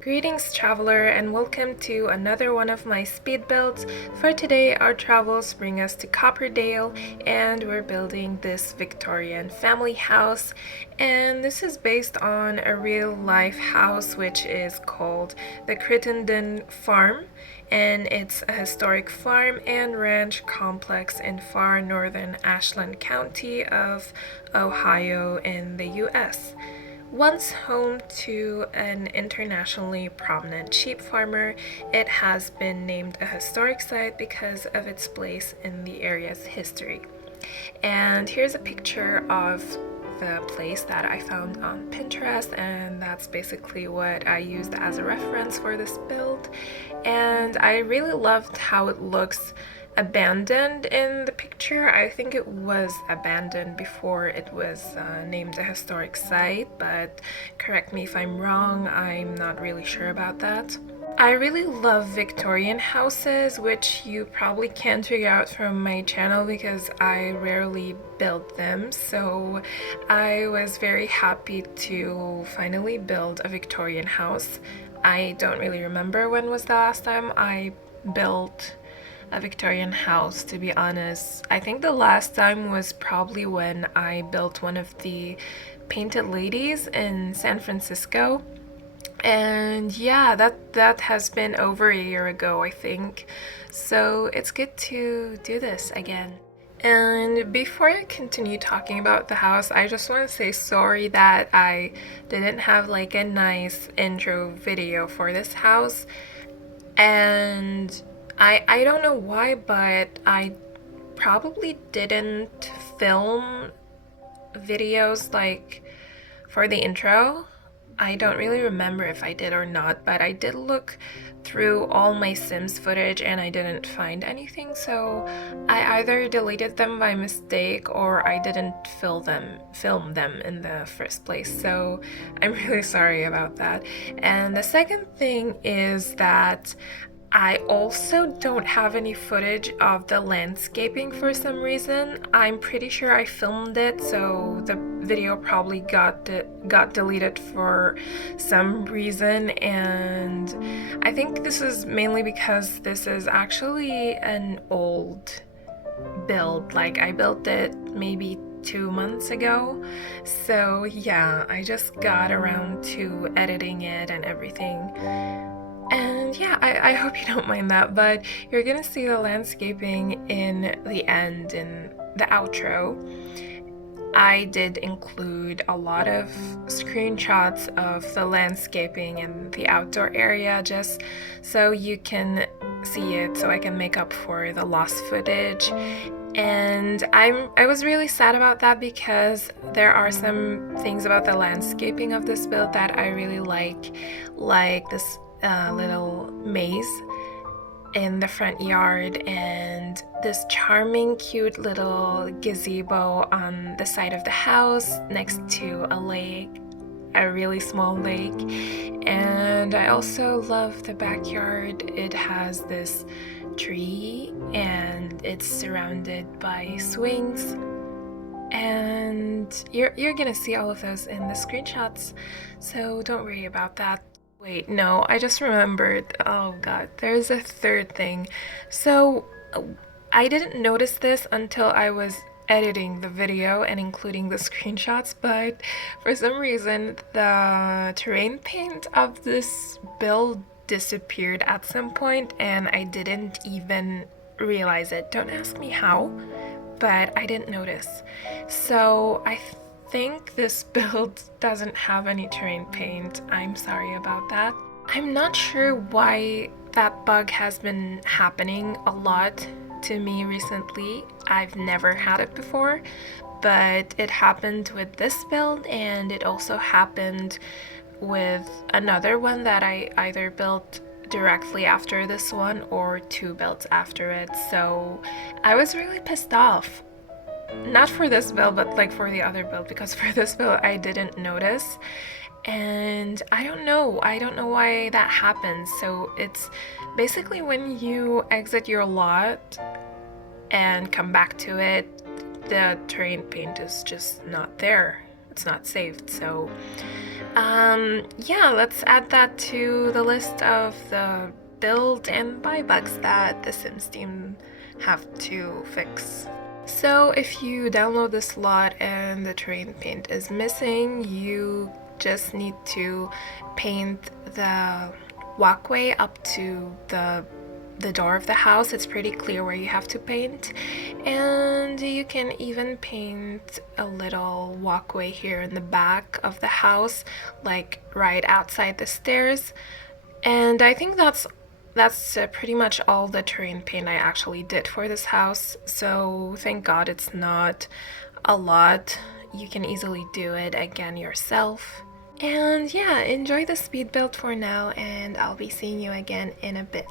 Greetings traveler and welcome to another one of my speed builds. For today our travels bring us to Copperdale and we're building this Victorian family house, and this is based on a real life house which is called the Crittenden farm, and it's a historic farm and ranch complex in far northern Ashland County of Ohio in the US. Once home to an internationally prominent sheep farmer, it has been named a historic site because of its place in the area's history. And here's a picture of the place that I found on Pinterest, and that's basically what I used as a reference for this build. And I really loved how it looks abandoned in the picture. I think it was abandoned before it was named a historic site, but correct me if I'm wrong, I'm not really sure about that. I really love Victorian houses, which you probably can't figure out from my channel because I rarely build them, so I was very happy to finally build a Victorian house. I don't really remember when was the last time I built a Victorian house, to be honest. I think the last time was probably when I built one of the painted ladies in San Francisco. And yeah, that has been over a year ago, I think. So it's good to do this again. And before I continue talking about the house, I just want to say sorry that I didn't have like a nice intro video for this house. And I don't know why, but I probably didn't film videos like for the intro. I don't really remember if I did or not, but I did look through all my Sims footage and I didn't find anything, so I either deleted them by mistake or I didn't film them in the first place. So I'm really sorry about that. And the second thing is that I also don't have any footage of the landscaping for some reason. I'm pretty sure I filmed it, so the video probably got deleted for some reason, and I think this is mainly because this is actually an old build. Like, I built it maybe 2 months ago, so yeah, I just got around to editing it and everything. And yeah, I hope you don't mind that, but you're gonna see the landscaping in the end, in the outro. I did include a lot of screenshots of the landscaping and the outdoor area just so you can see it, so I can make up for the lost footage. And I was really sad about that because there are some things about the landscaping of this build that I really like this little maze in the front yard and this charming cute little gazebo on the side of the house next to a lake, a really small lake. And I also love the backyard. It has this tree and it's surrounded by swings, and you're gonna see all of those in the screenshots, so don't worry about that. Wait, no, I just remembered. Oh god, there's a third thing. So I didn't notice this until I was editing the video and including the screenshots, but for some reason the terrain paint of this build disappeared at some point and I didn't even realize it. Don't ask me how, but I didn't notice. So I think this build doesn't have any terrain paint. I'm sorry about that. I'm not sure why that bug has been happening a lot to me recently. I've never had it before, but it happened with this build and it also happened with another one that I either built directly after this one or 2 builds after it. So I was really pissed off. Not for this build, but like for the other build, because for this build I didn't notice, and I don't know why that happens. So it's basically when you exit your lot and come back to it, the terrain paint is just not there. it's not saved. So yeah, let's add that to the list of the build and buy bugs that the Sims team have to fix. So if you download the slot and the terrain paint is missing, you just need to paint the walkway up to the door of the house. It's pretty clear where you have to paint, and you can even paint a little walkway here in the back of the house, like right outside the stairs. And I think that's pretty much all the terrain paint I actually did for this house. So thank God it's not a lot. You can easily do it again yourself. And yeah, enjoy the speed build for now, and I'll be seeing you again in a bit.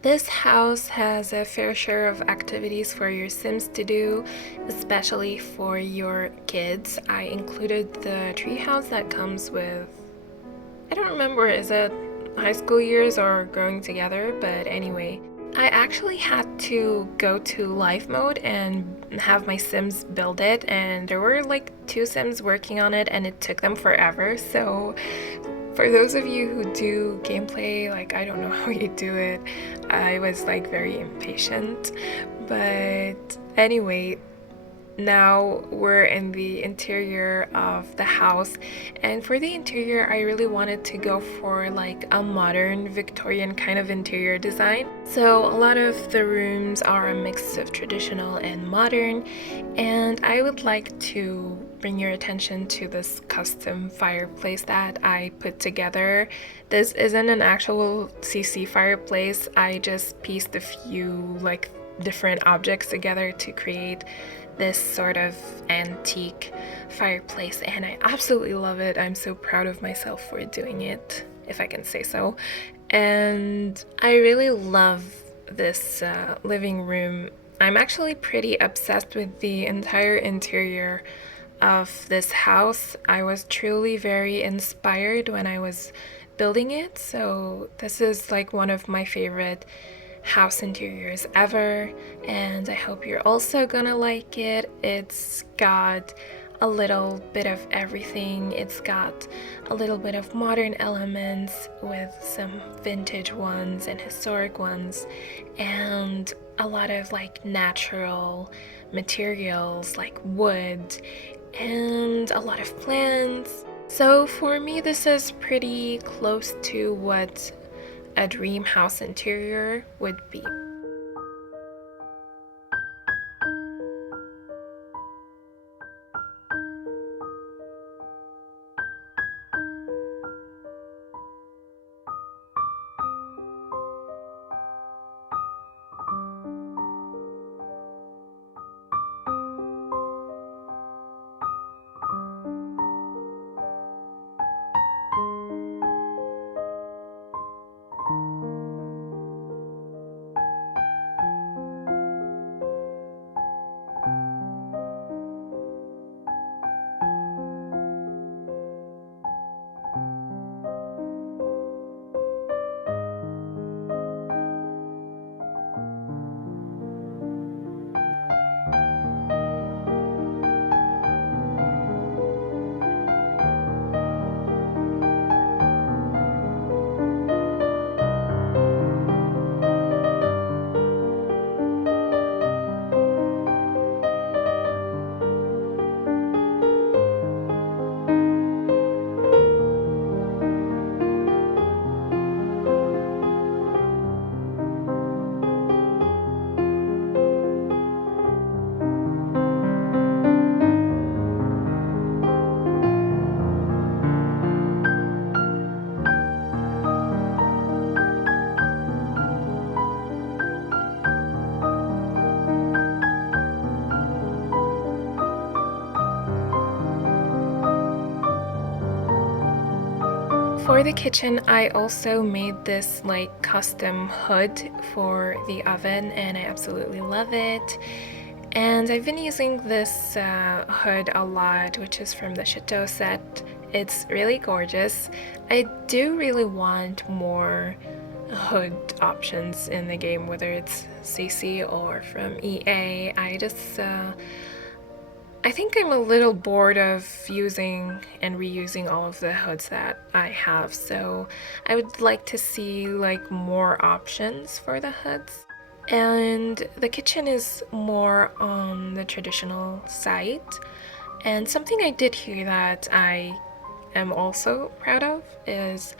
This house has a fair share of activities for your Sims to do, especially for your kids. I included the treehouse that comes with, I don't remember, is it high school years or growing together? But anyway, I actually had to go to live mode and have my Sims build it, and there were like 2 Sims working on it, and it took them forever. So for those of you who do gameplay, like, I don't know how you do it. I was like very impatient. But anyway, now we're in the interior of the house, and for the interior I really wanted to go for like a modern Victorian kind of interior design. So a lot of the rooms are a mix of traditional and modern, and I would like to bring your attention to this custom fireplace that I put together. This isn't an actual CC fireplace. I just pieced a few like different objects together to create this sort of antique fireplace, and I absolutely love it. I'm so proud of myself for doing it, if I can say so. And I really love this living room. I'm actually pretty obsessed with the entire interior of this house. I was truly very inspired when I was building it, so this is like one of my favorite house interiors ever, and I hope you're also gonna like it. It's got a little bit of everything. It's got a little bit of modern elements with some vintage ones and historic ones, and a lot of like natural materials like wood and a lot of plants. So for me, this is pretty close to what a dream house interior would be. For the kitchen, I also made this like custom hood for the oven and I absolutely love it. And I've been using this hood a lot, which is from the Chateau set. It's really gorgeous. I do really want more hood options in the game, whether it's CC or from EA. I think I'm a little bored of using and reusing all of the hoods that I have, so I would like to see like more options for the hoods. And the kitchen is more on the traditional side. And something I did here that I am also proud of is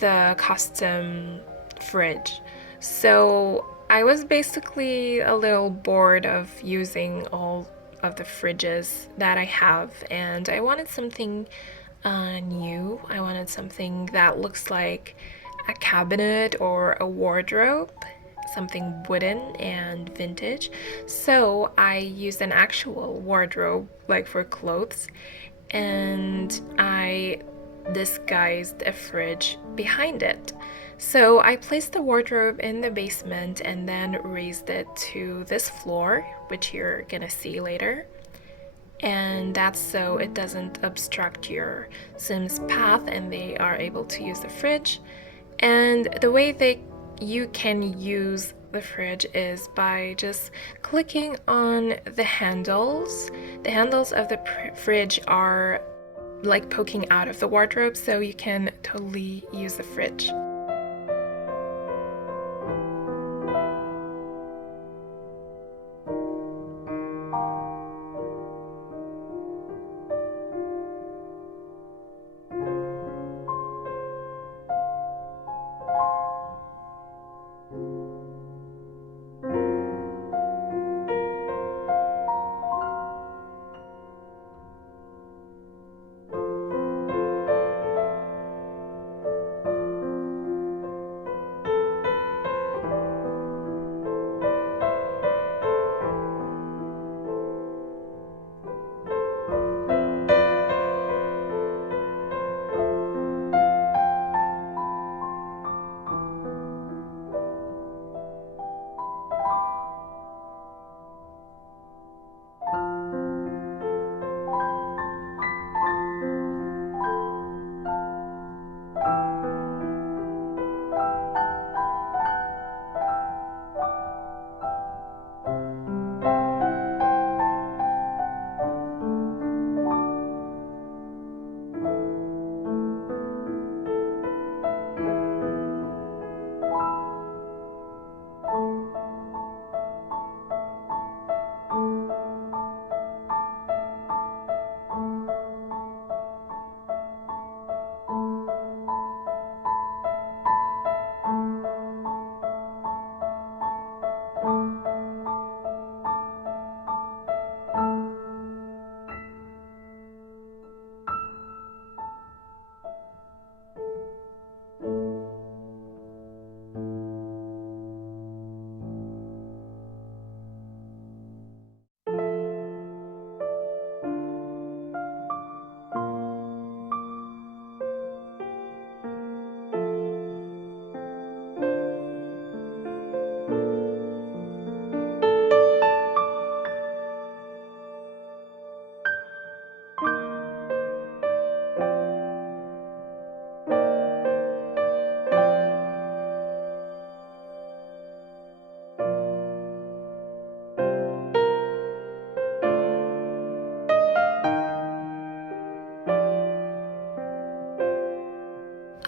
the custom fridge. So I was basically a little bored of using all of the fridges that I have, and I wanted something new. I wanted something that looks like a cabinet or a wardrobe, something wooden and vintage. So I used an actual wardrobe, like for clothes, and I disguised a fridge behind it. So I placed the wardrobe in the basement and then raised it to this floor, which you're gonna see later. And that's so it doesn't obstruct your Sims path and they are able to use the fridge. And the way you can use the fridge is by just clicking on the handles. The handles of the fridge are like poking out of the wardrobe, so you can totally use the fridge.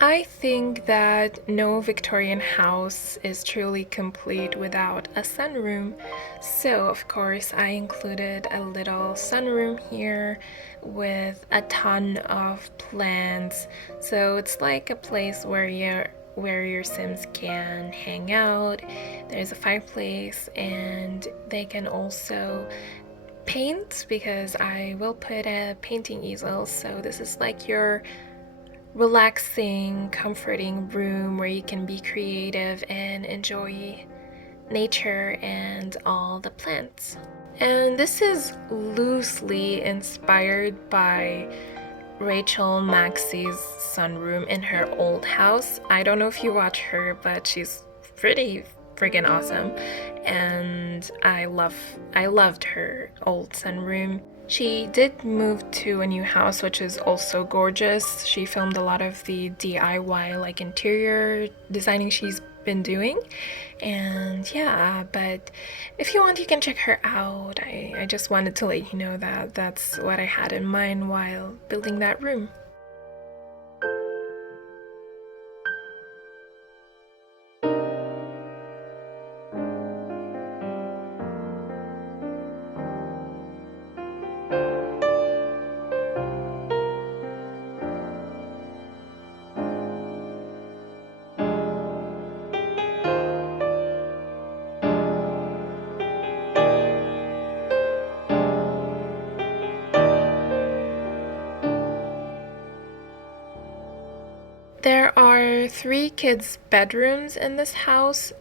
I think that no Victorian house is truly complete without a sunroom. So, of course, I included a little sunroom here with a ton of plants. So, it's like a place where your Sims can hang out. There's a fireplace and they can also paint because I will put a painting easel. So, this is like your relaxing, comforting room where you can be creative and enjoy nature and all the plants. And this is loosely inspired by Rachel Maxey's sunroom in her old house. I don't know if you watch her, but she's pretty freaking awesome. And I loved her old sunroom. She did move to a new house, which is also gorgeous. She filmed a lot of the DIY, like interior designing she's been doing. And yeah, but if you want, you can check her out. I just wanted to let you know that that's what I had in mind while building that room. There are three kids' bedrooms in this house.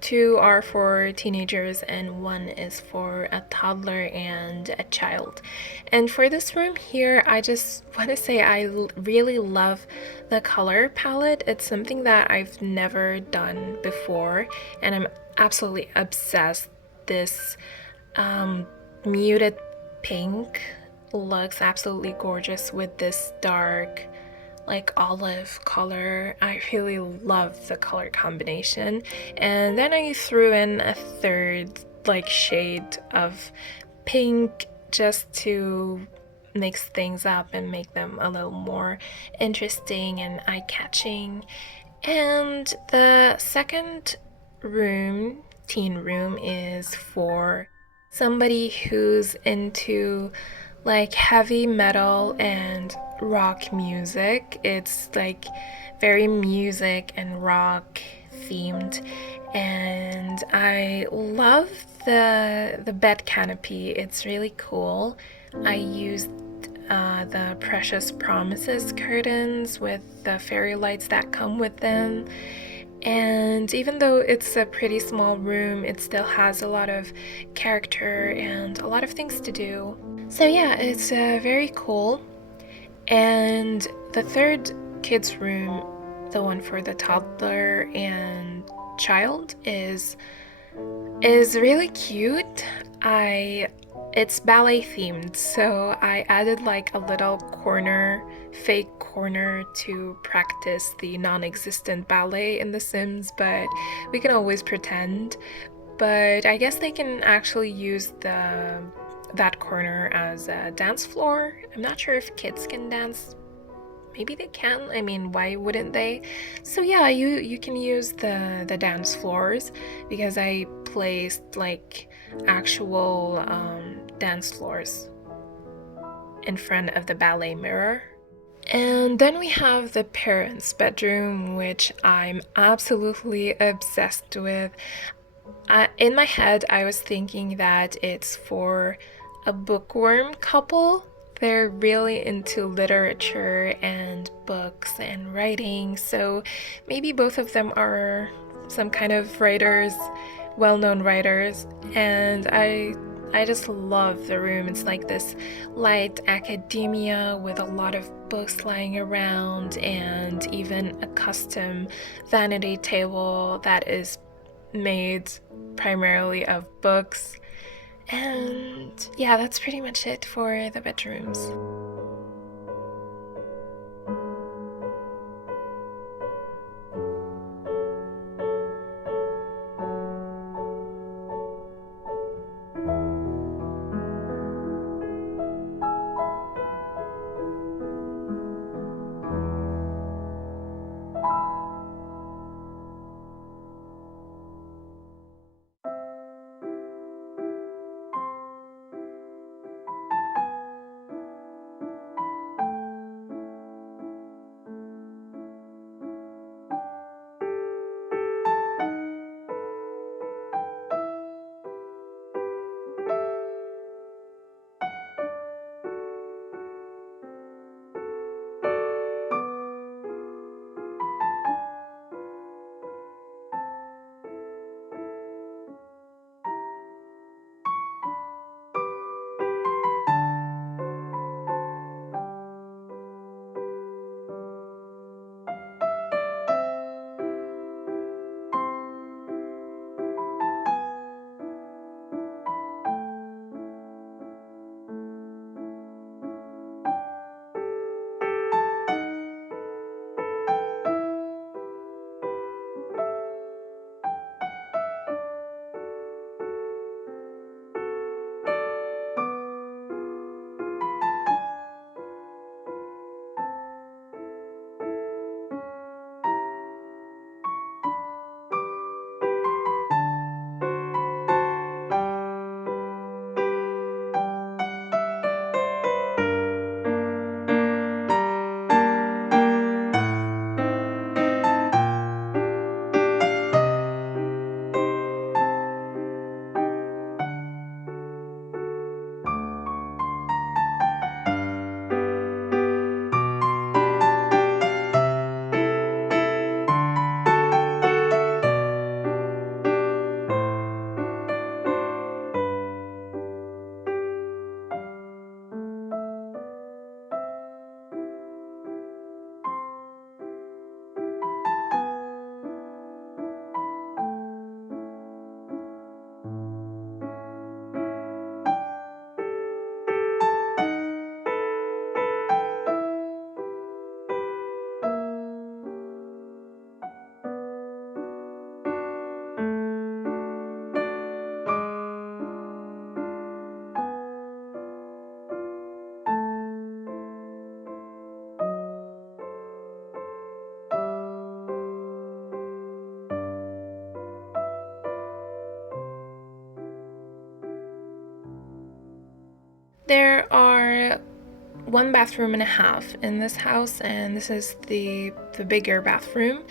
Two are for teenagers, and one is for a toddler and a child. And for this room here, I just want to say I really love the color palette. It's something that I've never done before, and I'm absolutely obsessed. This um, muted pink looks absolutely gorgeous with this dark like olive color. I really love the color combination. And then I threw in a third like shade of pink just to mix things up and make them a little more interesting and eye-catching. And the second room, teen room, is for somebody who's into like heavy metal and rock music. It's like very music and rock themed, and I love the bed canopy. It's really cool. I used the Precious Promises curtains with the fairy lights that come with them. And even though it's a pretty small room, it still has a lot of character and a lot of things to do. So yeah, it's very cool. And the third kids' room, the one for the toddler and child, is really cute. I It's ballet themed, so I added like a little corner, fake corner to practice the non-existent ballet in The Sims, but we can always pretend. But I guess they can actually use the that corner as a dance floor. I'm not sure if kids can dance. Maybe they can. I mean, why wouldn't they? So yeah, you can use the dance floors because I placed like actual dance floors in front of the ballet mirror. And then we have the parents' bedroom, which I'm absolutely obsessed with. In my head, I was thinking that it's for a bookworm couple. They're really into literature and books and writing, so maybe both of them are some kind of writers, well-known writers, and I just love the room. It's like this light academia with a lot of books lying around and even a custom vanity table that is made primarily of books. And yeah, that's pretty much it for the bedrooms. There are one bathroom and a half in this house, and this is the bigger bathroom.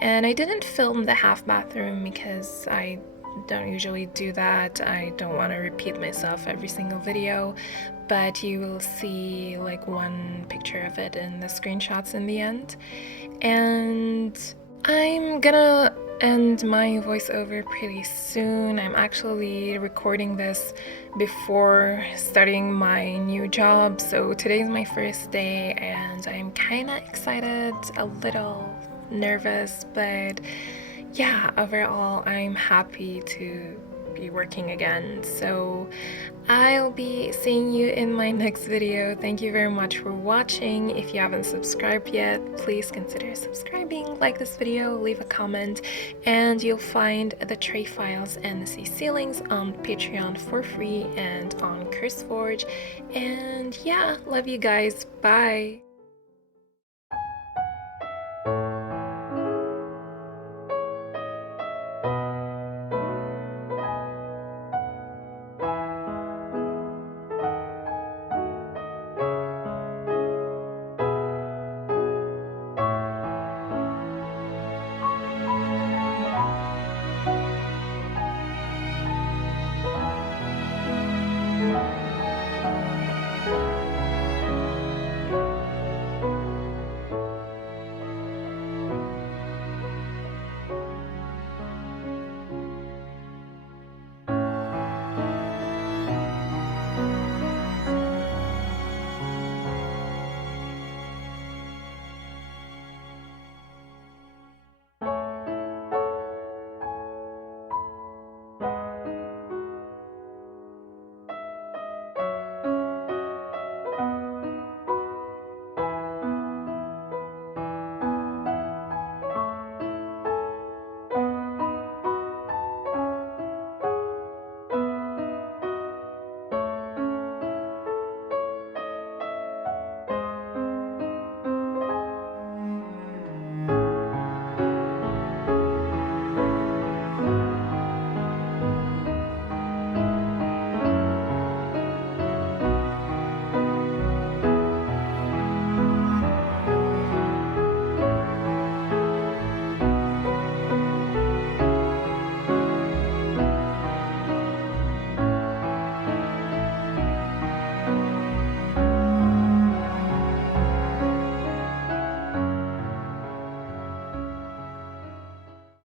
And I didn't film the half bathroom because I don't usually do that. I don't want to repeat myself every single video, but you will see like one picture of it in the screenshots in the end. And I'm gonna end my voiceover pretty soon. I'm actually recording this before starting my new job, so today's my first day and I'm kind of excited, a little nervous, but yeah, overall I'm happy to be working again. So I'll be seeing you in my next video. Thank you very much for watching. If you haven't subscribed yet, please consider subscribing, like this video, leave a comment, and you'll find the tray files and the sea ceilings on Patreon for free and on CurseForge. And yeah, love you guys. Bye.